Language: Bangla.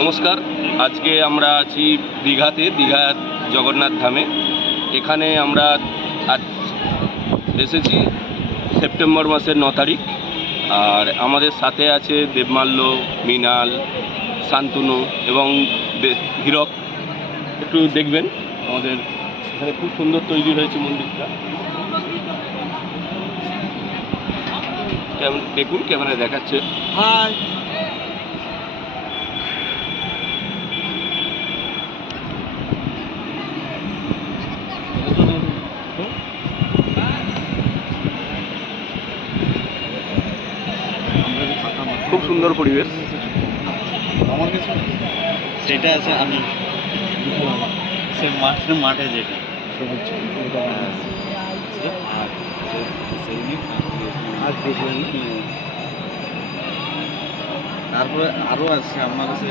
নমস্কার। আজকে আমরা আছি দীঘাতে, দীঘা জগন্নাথ ধামে। এখানে আমরা আজ এসেছি সেপ্টেম্বর মাসের 9 তারিখ। আর আমাদের সাথে আছে দেবমাল্য, মৃণাল, শান্তনু এবং হীরক। একটু দেখবেন, আমাদের এখানে খুব সুন্দর তৈরি হয়েছে মন্দিরটা। দেখুন, ক্যামেরায় দেখাচ্ছে। হাই। খুব সুন্দর পরিবেশ। আমার কাছে সেটা আছে, আমি সে মাঠে যেটা তারপরে আরো আছে আমার কাছে।